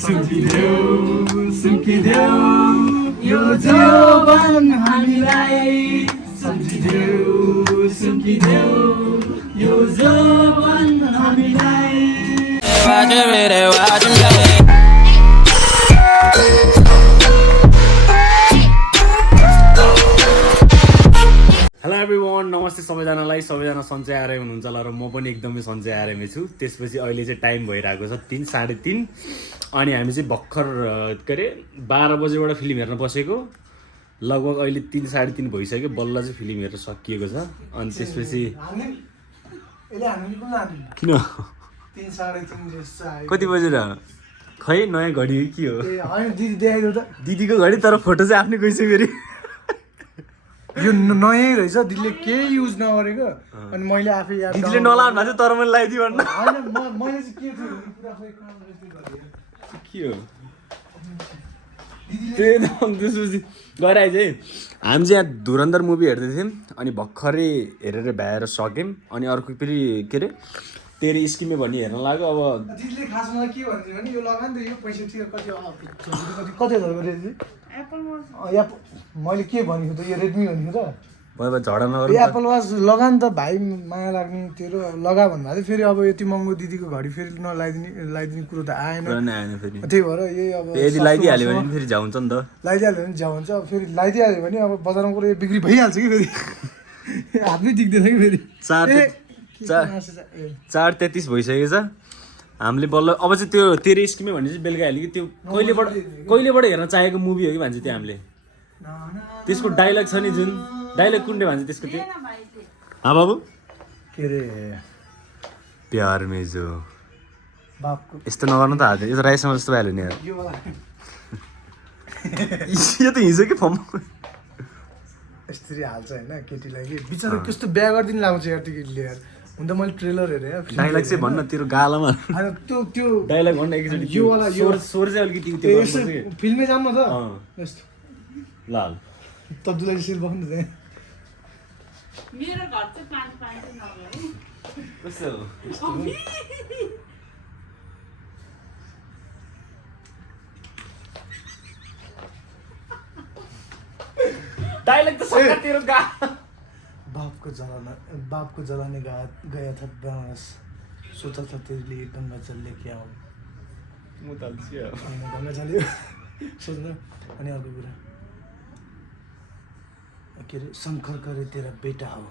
सुम्किदेऊ यो जवान हामीलाई सुम्किदेऊ यो जवान हामीलाई हेलो एभ्रिवान, नमस्ते सबैजनालाई। सबैजना सन्चै आएर हुनुहुन्छ होला र म पनि एकदमै सन्चै आएर छु। त्यसपछि अहिले चाहिँ टाइम भइरहेको छ 3, 3:30 अनि हामी चाहिँ भर्खर के अरे 12 बजेबाट फिल्म हेर्न बसेको। लगभग अहिले 3, 3:30 भइसक्यो। बल्ल चाहिँ फिल्म हेरेर सकिएको छ। अनि त्यसपछि किन 3, 3:30 जस्तो आयो। कति बजेर खै नयाँ घडी के हो? दिदी देखाइदेऊ त। दिदीको घडी, तर फोटो चाहिँ आफ्नै गइसक्यो फेरि। यो नयाँ रहेछ, दिदीले केही युज नगरेको। अनि मैले आफै याद दिदीले नलाउनु भएको तर मैले लगाइदियो भन्न। हैन मैले चाहिँ के थियो पुरा खै काम के हो त्यही त। त्यसपछि गएर आइज है। हामी चाहिँ यहाँ धुरन्धर मुभी हेर्दै थियौँ अनि भर्खरै हेरेर भ्याएर सक्यौँ। अनि अर्को फेरि के अरे तेरो स्किमे भनी हेर्न लाग्यो। अब दिदीले खासमा के भन्छ भने यो लगा नि त, यो पैसा थियो कति कति हजारको रेडमी मैले के भनेको त, यो रेडमी भनेको त भयो झडा नगर। एप्पल वाच लगा नि त भाइ, माया लाग्ने तेरो लगा भन्नुभएको थियो। फेरि अब यति महँगो दिदीको घडी फेरि लगाइदिने कुरो त आएन। फेरि त्यही भएर यही अब यदि लगाइदिइहाल्यो भने फेरि झ्याउ हुन्छ नि त। लगाइदिइहाल्यो भने झ्याउ हुन्छ। अब फेरि लगाइदिइहाल्यो भने अब बजारमा कुरो बिक्री भइहाल्छ कि फेरि हातमै टिक्दैन कि फेरि। 4:33 भइसकेको छ। हामीले बल्ल अब चाहिँ त्यो तेरो स्किमै भन्ने चाहिँ बेलुका हाल्यो कि त्यो कहिलेबाट हेर्न चाहेको मुभी हो कि भन्छ त्यो। हामीले त्यसको डाइलग छ नि, जुन डाइलग कुन भन्छ त्यसको त्यो। बाबु के अरे प्यार में जो बापको यस्तो नगर्नु त हात। यो त राइसमा जस्तो भइहाल्यो नि यार। यो त हिजो के फर्म यस्तरी हाल्छ होइन केटीलाई कि बिचरा कस्तो बिहा गरिदिनु लाग्छ यार त्यो केटीले यार। हुन त मैले ट्रेलर हेरेँ यार। डाइलग चाहिँ भन्न तेरो गालामा त्यो डाइलग भन्न एकचोटि। यो वाला यो स्वर चाहिँ अलिकति फिल्मै जानु त यस्तो लाल तब्दुलाई सिल बस्नु चाहिँ मेरो घर चाहिँ पानी नगयो। कस्तो डाइलग त सका तेरो गा। बापको जलाने गया था बनारस, सोचा था तेरे लिए गंगा जल लेके आओ। गंगा जल सोच्न। अनि अर्को कुरा के अरे शंकर करे तेरा बेटा हो,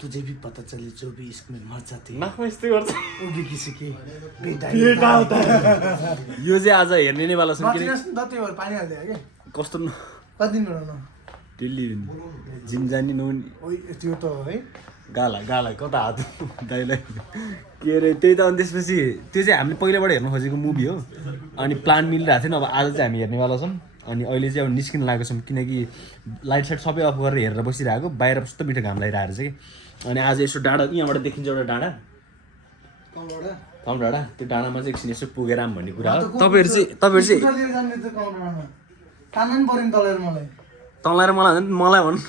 तुझे भी पता चले जो भी इसमें मर जाते हैं नाफमा यस्तै गर्छ। वो भी किसी की बेटा होता है। यो चाहिँ आज हेर्ने नै वाला छन्। त्यही भएर पानी हाल्दै के कस्तो कति दिन बनाउनु दिल्ली जिन्जानी नुन त्यो त है गाला कता हात दाइलाई के अरे त्यही त। अनि त्यसपछि त्यो चाहिँ हामीले पहिलाबाट हेर्नु खोजेको मुभी हो। अनि प्लान मिलिरहेको थिएन। अब आज चाहिँ हामी हेर्नेवाला छौँ। अनि अहिले चाहिँ अब निस्किन लागेको छौँ किनकि लाइट साइट सबै अफ गरेर हेरेर बसिरहेको। बाहिर कस्तो मिठो घाम लागिरहेको छ कि। अनि आज यसो डाँडा यहाँबाट देखिन्छ एउटा डाँडा, कम डाँडा। त्यो डाँडामा चाहिँ एकछिन यसो पुगेर आऊँ भन्ने कुरा हो। तपाईँहरू चाहिँ तँलाई र मलाई मलाई भन्नु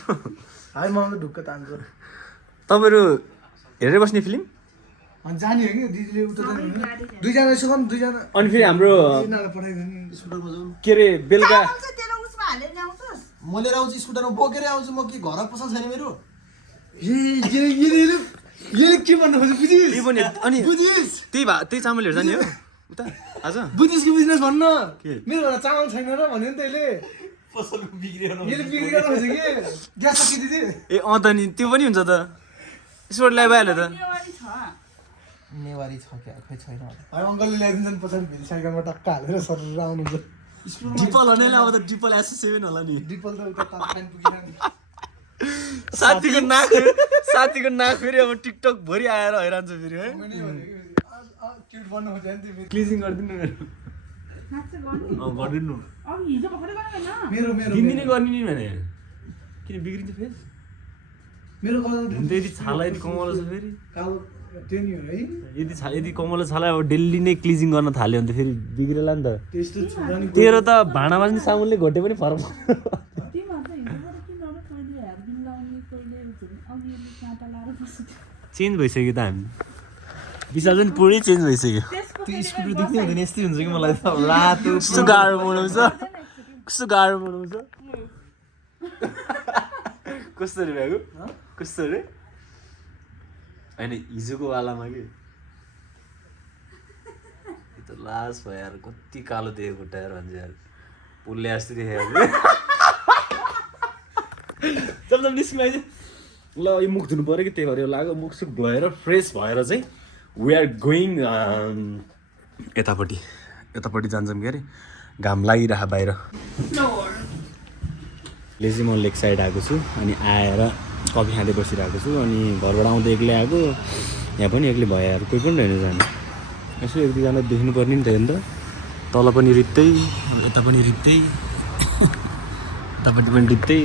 हाई मलाई त ढुक्क तान्छ। तपाईँहरू हेरेर बस्ने फिल्म जाने हो कि दिदीले उता दुईजना यसो गर्नु दुईजना। अनि फेरि हाम्रो पठाइदिनु स्कुटर बजाउनु के अरे बेलुका म लिएर आउँछु स्कुटरमा बोकेर आउँछु। म के घर पसल छैन मेरो। यसले के भन्नु खोज्यो बुझिस्? अनि बुझिस्? त्यही चामल हेर्छ नि हो उता आज बुझिस् कि बिजनेस भन्न के? मेरो घरमा चामल छैन र भन्यो नि त यसले। पसलको बिग्रियो यसले बिक्री गर्न खोज्यो कि ग्यास सकिदिदी। ए अँ त नि त्यो पनि हुन्छ त। यसबाट ल्याइ भइहाल्यो त। नेवारी छ क्या खै छैन। अङ्कलले ल्याइदिन्छ पछाडि भेल साइकलमा टक्क हालेर सरेर आउनुहुन्छ। डिपल हो नि अब त। डिपल S7 होला नि। डिपल त उता तापमान पुगिरहनु। साथीको नाक फेरि अब टिकटक भरि आएर हैरान छ फेरि है। क्युट बन्नु खोज्यो नि तिमी। क्लिजिङ गरिदिनु गरिदिनु अब हिजो भर्खरै गरेन। मेरो मेरो दिनै गर्ने नि भने किन बिग्रिन्छ फेस? मेरो कलर यदि छाला यदि कमलो छ फेरि कालो त्यो नि हो है। यदि कमलो छाला अब डेली नै क्लिजिङ गर्न थाल्यो भने त फेरि बिग्रेला नि त। त्यस्तो छुरा नि तेरो त भाँडा माझ्ने साबुनले घोटे पनि फरक चेन्ज भइसक्यो त हामी। विशाल पनि पुरै चेन्ज भइसक्यो। त्यसको त्यो स्कुटर देख्दै हुँदैन यस्तै हुन्छ कि मलाई त रातो कस्तो गाह्रो बनाउँछ कस्तो गाह्रो बनाउँछ कस्तो रे भागु कस्तो रे होइन हिजोको वालामा कि त्यो लास भयो यार कति कालो देखेको खुट्टा यार भन्छ यार पुलले जस्तो देखेको जब निस्किनु आइज ल यो मुख धुनु पऱ्यो कि त्यही भएर यो लाग्यो मुख सुख धोएर फ्रेस भएर चाहिँ वी आर गोइङ यतापट्टि जान्छौँ के अरे घाम लागिरह बाहिर ले चाहिँ म लेक साइड आएको छु अनि आएर कफी खाँदै बसिरहेको छु अनि घरबाट आउँदा एक्लै आएको यहाँ पनि एक्लै भयो यार कोही पनि रहेन जानु यसो एक दुईजना देख्नुपर्ने नि त हेर्नु त तल पनि रित्तै यता पनि रित्तै यतापट्टि पनि रित्तै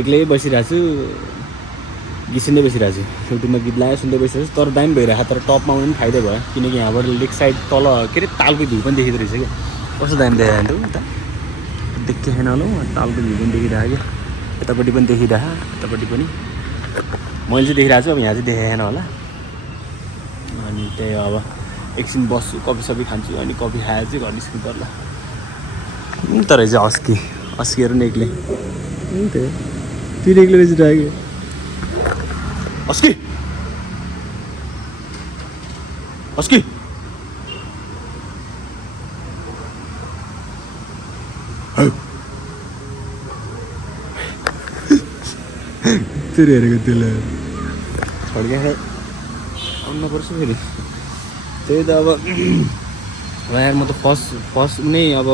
एक्लै बसिरहेको छु गीत सुन्दै बसिरहेको छु युट्युबमा गीत लगाएर सुन्दै बसिरहेको छु तर दामी भइरहेको तर टपमा आउनु पनि फाइदै भयो किनकि यहाँबाट लेक साइड तल के अरे तालको भ्यू पनि देखिँदो रहेछ क्या कस्तो दामी देखायो नि त उता देखेको छैन होला तालको भ्यू पनि देखिरहेको क्या यतापट्टि पनि देखिरहेको यतापट्टि पनि मैले चाहिँ देखिरहेको छु अब यहाँ चाहिँ देखेको छैन होला अनि त्यही अब एकछिन बस्छु कफी सफी खान्छु अनि कफी खाएर चाहिँ घर निस्किनु पर्ला तर चाहिँ अस्किहरू नि एक्लै तिन एक्लै बसिरहेको अस्की अस्की तेरि हेरेको त्यसलाई छड्क्या आउनु नपर्छ फेरि त्यही त अब यार म त फर्स्ट नै अब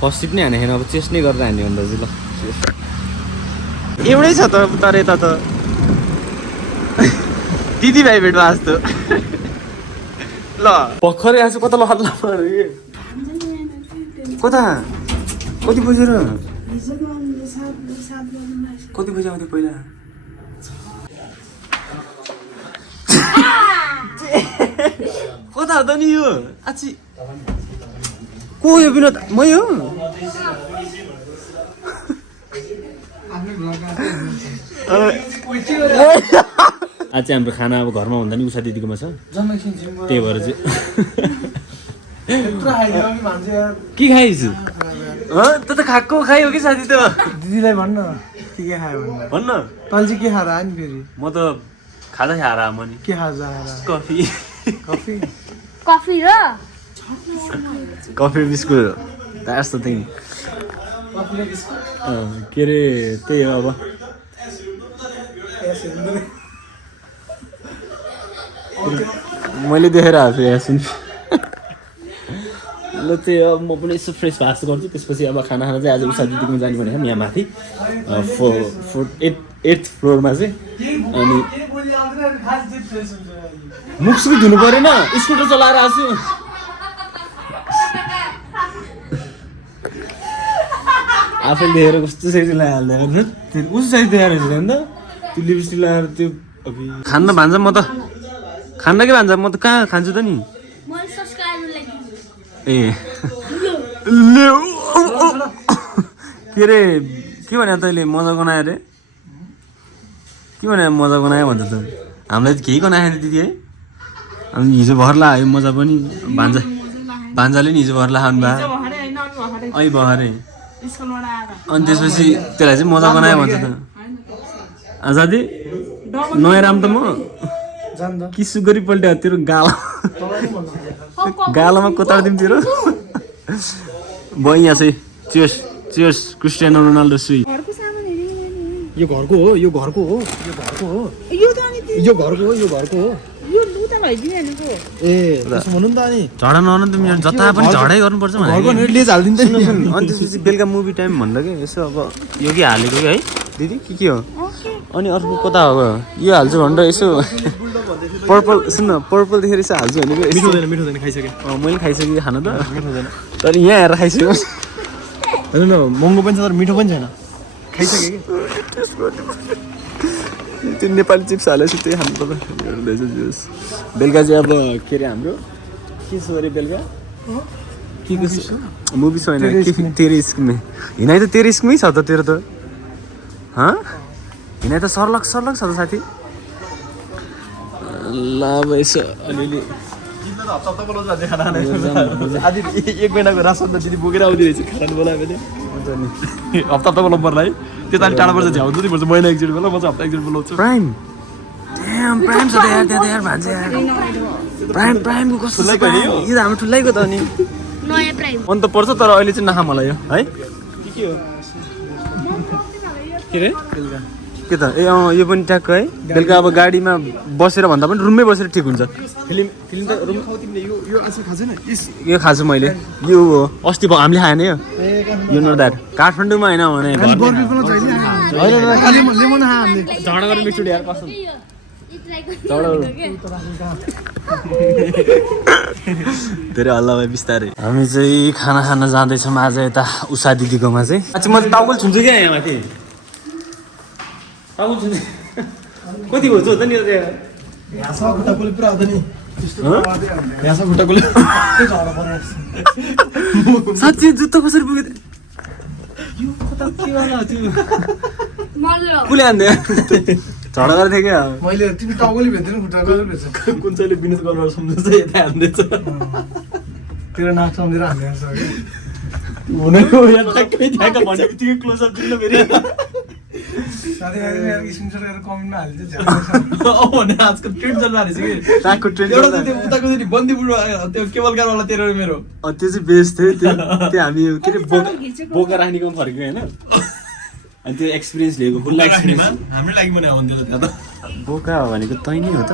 फर्स्ट सिट नै हाने छैन अब चेस्ट नै गरेर हान्यो भन्दा चाहिँ ल एउटै छ त तर यता त दिदी भाइ भेट भएको जस्तो ल भर्खरै आज कता हल्ला पऱ्यो कता कति बजेर कति बजी आउँथ्यो पहिला कता हो त नि यो आछि को यो विनोद मै हो आज चाहिँ हाम्रो खाना अब घरमा भन्दा नि उषा दिदीकोमा छ त्यही भएर चाहिँ के खाइछु त खाएको खायो कि साथी त दिदीलाई भन्न के खायो भन्न तल चाहिँ के खाएर आयो नि फेरि म त खाँदै खाएर आएँ म नि के खाएर आएर कफी कफी कफी र coffee biscuit that's the thing के अरे त्यही हो अब मैले देखेर आएको छु यहाँ सुन ल त्यही अब म पनि यसो फ्रेस भास्ट गर्छु त्यसपछि अब खाना खाना चाहिँ आज उषा दिदीकोमा जाने भनेको यहाँ माथि 8th फ्लोरमा चाहिँ अनि मुख सुख धुनु परेन स्कुटर चलाएर आएको छु आफैले देखेर कस्तो साइज लगाइहाल्दैन उस साइज देखाएर हुन्छ नि त त्यो लिपस्टिक लगाएर त्यो खान्न भान्छ म त खान्न के भान्छ म त कहाँ खान्छु त नि ए के अरे के भने तैँले मजा गनायो अरे के भने मजा गनायो भन्छ त हामीलाई त केही गनाएन दिदी है अनि हिजो भर्ला आयो मजा पनि भान्जाले नि हिजो भर्ला खानु भयो ऐ भरे अनि त्यसपछि त्यसलाई चाहिँ मजा गनायो भन्छ त साथी नयाँ राम त म किसु गरी पल्ट्यो तेरो गालामा कोताडिदिउँ तेरो भयो यहाँ चाहिँ चियर्स चियर्स क्रिस्टियानो रोनाल्डो सुई यो घरको हो यो घरको हो यो घरको हो यो घरको हो यो घरको हो ए त्यसो भन्नु नि त अनि झडा नहुनु त मेरो जता पनि झडै गर्नुपर्छ घरको नेटलेज हालिदिन्छ नि अनि त्यसपछि बेलुका मुभी टाइम भन्दा के यसो अब यो कि हालेको कि है दिदी के हो अनि अर्को कता हो यो हाल्छु भनेर यसो पर्पल सुन्न पर्पल देखेर यसो हाल्छु भनेको मिठो हुँदैन खाइसकेँ मैले खाइसकेँ खाना त मिठो हुँदैन तर यहाँ हेरेर खाइसक्यो होइन न महँगो पनि छ तर मिठो पनि छैन खाइसकेँ कि त्यो नेपाली चिप्स हालेपछि त्यही खानु पर्छ जुस बेलुका चाहिँ अब के अरे हाम्रो के छ अरे बेलुका के कसो मुभी छ होइन तेरो स्किमै हिँडाइ त तेरो स्किमै छ त तेरो त हिँडाइ त सर्लक छ त साथी ल अब यसो अलिअलि त हप्ता बोलाउँछ अझै खाना खाने आज 1 महिनाको रासन त दिदी बोकेर आउँदै रहेछ खाना बोलायो भने हप्ता बोलाउनु पर्ला है त्यो त अलि टाढा पर्छ झ्याउँदै नि पर्छ महिना एकचोटि बोला म चाहिँ हप्ता एकचोटि बोलाउँछु प्राइम प्राइम छ त यार त्यहाँ यार भान्जे यार प्राइमको कस्तो छ यो त हाम्रो ठुल्लाइको त अनि नयाँ प्राइम मन त पर्छ तर अहिले चाहिँ नखा मलाई यो है के रे के त ए यो पनि ट्याक्क है बेलुका अब गाडीमा बसेर भन्दा पनि रुममै बसेर ठिक हुन्छ फिल्म त रुम यो आजु खाछैन यो खाछु मैले यो अस्ति हामीले खाएन यो नो द्याट काठमाडौँमा होइन भने झगडा गर्ने एकचोटि यार कसम धेरै हल्ला भयो बिस्तारै हामी चाहिँ खाना खान जाँदैछौँ आज यता उषा दिदीकोमा चाहिँ अच्छा म टाउको छुन्छु क्या यहाँ माथि टाउको छुन्छु कति हो त नि खुट्टाकोले पुरा आउँदैन नि यहाँ खुट्टाकोले साँच्ची जुत्ता कसरी पुग्यो यो कता के वाला त्यो कुले हान्दै झगडा गरेको थिएँ क्या मैले तिमी टाउकोले भेट्दैन खुट्टा गएर भेट्छ कुन चाहिँले बिजनेस गर्नु सम्झन्छ यता हान्दैछ तेरो नाक सम्झेर हान्दैछ हुनेको यहाँ ट्याक्कै ठ्याक्क भने बित्तिकै क्लोजअप दिनु फेरि साथीभाइले स्क्रिनसट कमेन्टमा हालिदिन्छ भने आजकल ट्रेन्ड चल्न रहेछ कि ट्र्याकको ट्रेन्ड एउटा त्यो उताको चाहिँ बन्दीपुर त्यो केबल कारवाला तेरो र मेरो त्यो चाहिँ बेस्ट थियो त्यो हामी के अरे बोका रानीको फर्क्यो होइन अनि त्यो एक्सपिरियन्स लिएको फुल एक्सपिरियन्स हाम्रो लागि पनि आउँदैन त्यहाँ त बोका भनेको तै नै हो त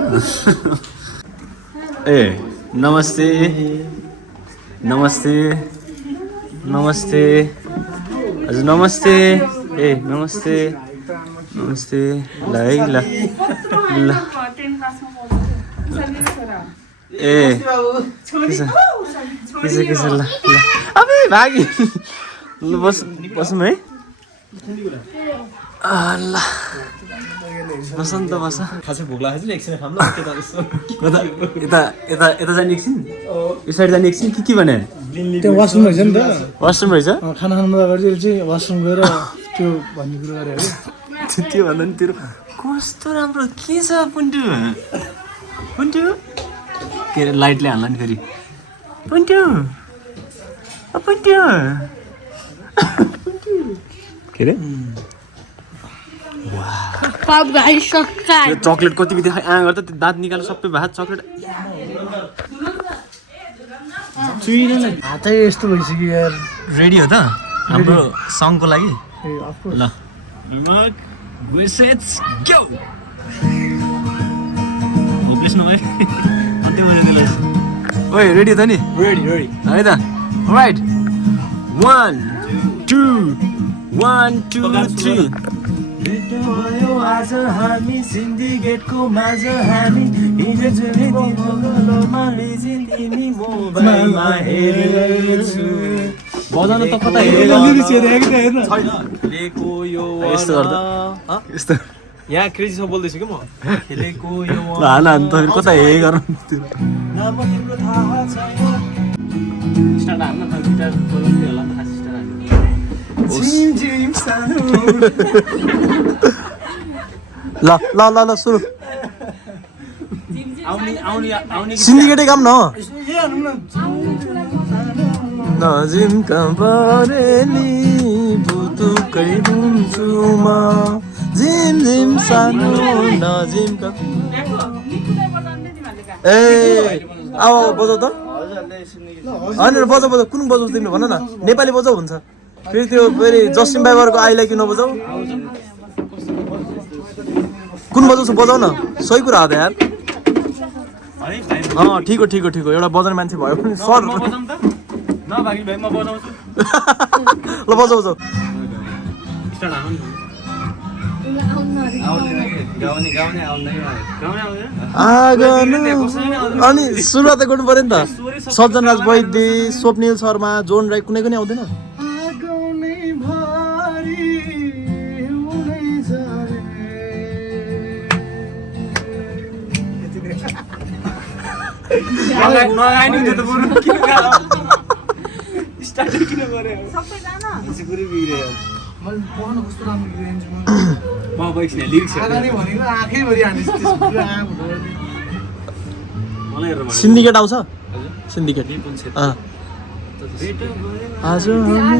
ए नमस्ते नमस्ते नमस्ते हजुर नमस्ते ए नमस्ते नमस्ते ल है ल ल ए के छ ल अबे भागी ल बसौँ है ल बसन्त बस खासै भोक लागेको छ नि एकछिन खाम ल त्यता यसो यता यता यता यता जाने एकछिन यो साइड जाने एकछिन के भने त्यो वासरुम रहेछ नि त वासरुम रहेछ खाना खानु अगाडि चाहिँ वासरुम गएर त्यो भन्ने कुरो गरे अरे त्यो भन्दा नि तेरो कस्तो राम्रो के छ पुन्टु पुन्टु के अरे लाइटले हाल्ला नि फेरि पुन्टु पुन्टु के अरे चक्लेट कति बित्ति आँ गर्दा त्यो दाँत निकालेर सबै भात चक्लेट हातै यस्तो भइसक्यो यार रेडी हो त हाम्रो सङको लागि ए अफकोर्स ल मार्क विसेट्स गो होप्लेस नभए अन्त्य बजेको ओए रेडी त नि रेडी रेडी है त राइट 1 2 1 2 3 भयो आज हामी सिन्डिकेटको माझ हामी हिजो जुनी तिमीमा बिजी तिमी मोबाइलमा हेरेछु बजाउन त कता हेरेको यो यस्तो गर्दा यस्तो यहाँ क्रेजी सब बोल्दैछु कि म खेलेको यो हान हान त फेरि कता हे गरौँ नाम तिम्रो थाहा छैन स्टार्ट हान्न त गिटार बजाउँदै होला खास स्टार्ट हान्नु ल ल ल ल सुरु आउने सिन्डिकेटै काम न नजिम कम्परेली बुतुकै हुन्छु म जिम जिम सानो नजिम ए आऊ बजाऊ त होइन बजाऊ बजाऊ कुन बजाउँछ तिमीले भन न नेपाली बजाऊ हुन्छ फेरि त्यो फेरि जस्टिन बाइबरको आइलाई किन बजाऊ कुन बजाउँछ बजाऊ न सही कुरा हो त यार ठिक हो ठिक हो ठिक हो एउटा बजाउने मान्छे भयो भने सर ल बजाऊ बजाऊ अनि सुरुवात गर्नु पर्यो नि त सज्जन राज वैद्य स्वप्निल शर्मा जोन राई कुनै पनि आउँदैन मलाई हेरेर भने सिन्डिकेट आउँछ सिन्डिकेट निपुण छेत्री। अँ भेट भयो आज हामी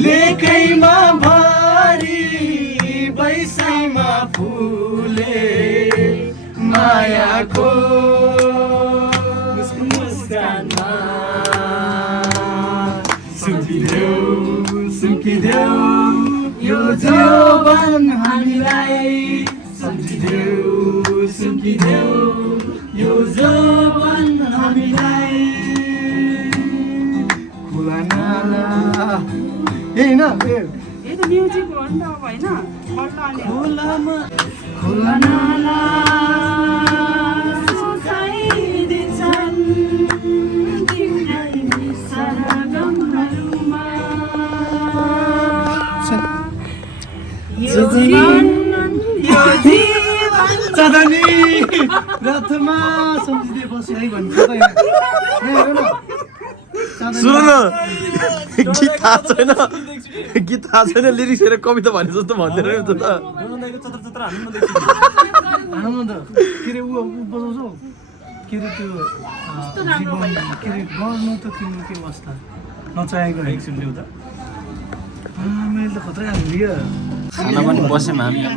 लेखैमा भरी बैसैमा फुले मायाको मुस्कानमा सुम्किदेऊ यो जीवन हामीलाई सुम्किदेऊ यो जीवन हामीलाई खुला नाला यही न यो त म्युजिक हो नि त अब होइन बल्ल अनि खुला नाला सोचाइदिन्छन् तिम्रै सरगमहरूमा यो जीवन चाँदनी रथमा सम्झिँदै बस्यो है भन्छ त यहाँ हेर न सुन न गीत थाहा छैन लिरिक्स हेरेर कविता भने जस्तो भन्दैन नि त हानौँ न त के अरे ऊ बजाउँछौ के अरे त्यो जीवन के अरे गर्नु त तिम्रो के अवस्था नचाहेको एकछिन ल्याउ त मैले त खतरै हालिदियो खाना पनि बस्यौँ हामी अब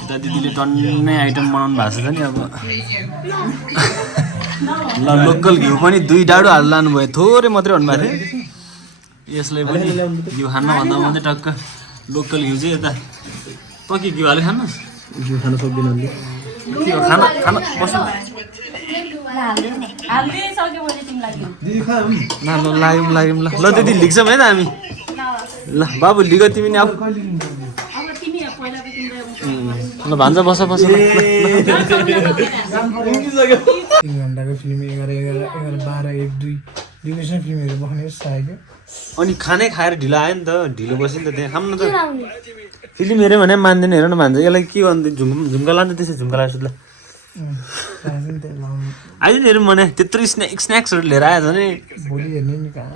यता दिदीले टन्नै आइटम बनाउनु भएको छ नि अब ल लोकल घिउ पनि 2 डाडु हाल लानुभयो थोरै मात्रै भन्नुभएको थियो यसलाई पनि घिउ खान्न भन्दा म चाहिँ टक्क लोकल घिउ चाहिँ यता त के घिउ हाले खान्न घिउ खान सक्दैन के हो खाना खाना बस्नु दिदी खा ल लाग्यौँ ल दिदी लिन्छौँ है त हामी ल बाबु लिग तिमी नि आऊ ल भान्जा बस 3 घन्टाको फिल्म 11 12 1 2 ड्युरेसन फिल्महरू बस्ने साह्यो अनि खानै खाएर ढिलो आयो नि त ढिलो बस्यो नि त त्यहाँ खाऊँ न त फिल्म हेऱ्यो भने मान्दैन हेर न भन्छ यसलाई के भन्दै झुम्का लान्छ त्यसै झुम्का लाग्छ ल आइज नि हेरौँ भने त्यत्रो स्न्याक्सहरू लिएर आएछ नि भोलि हेर्ने नि कहाँ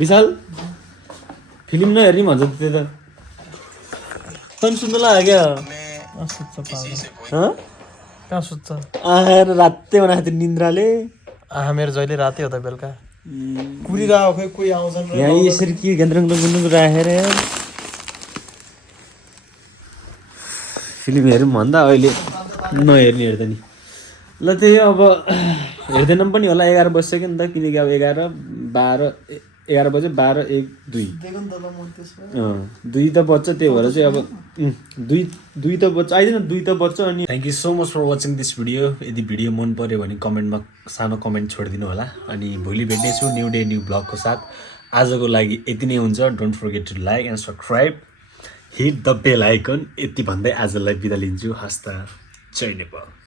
विशाल फिल्म नहेर्ने भन्छ त्यो त तन सुन्नु लाग्यो क्या कहाँ सुत्छ आएर रातै बनाएको थियो निन्द्राले मेरो जहिले रातै हो त बेलुका कुरिरहेको खै कोही आउँछन् र यहाँ यसरी के गेन्द्रङ राखेर फिल्म हेरौँ भन्दा अहिले नहेर्ने हेर्दा नि ल त्यही अब हेर्दैनौँ पनि होला 11 बजिसक्यो नि त किनकि अब 11 बजे 12 1 2 2 त बज्छ त्यही भएर चाहिँ अब 2 त बज्छ आइदिनु 2 त बज्छ अनि thank you so much for watching this video यदि भिडियो मन पर्यो भने कमेन्टमा सानो कमेन्ट छोडिदिनु होला अनि भोलि भेट्नेछु न्यू डे न्यू ब्लगको साथ आजको लागि यति नै हुन्छ don't forget to like and subscribe hit the bell icon यति भन्दै आजलाई बिदा लिन्छु हस्त जय नेपाल।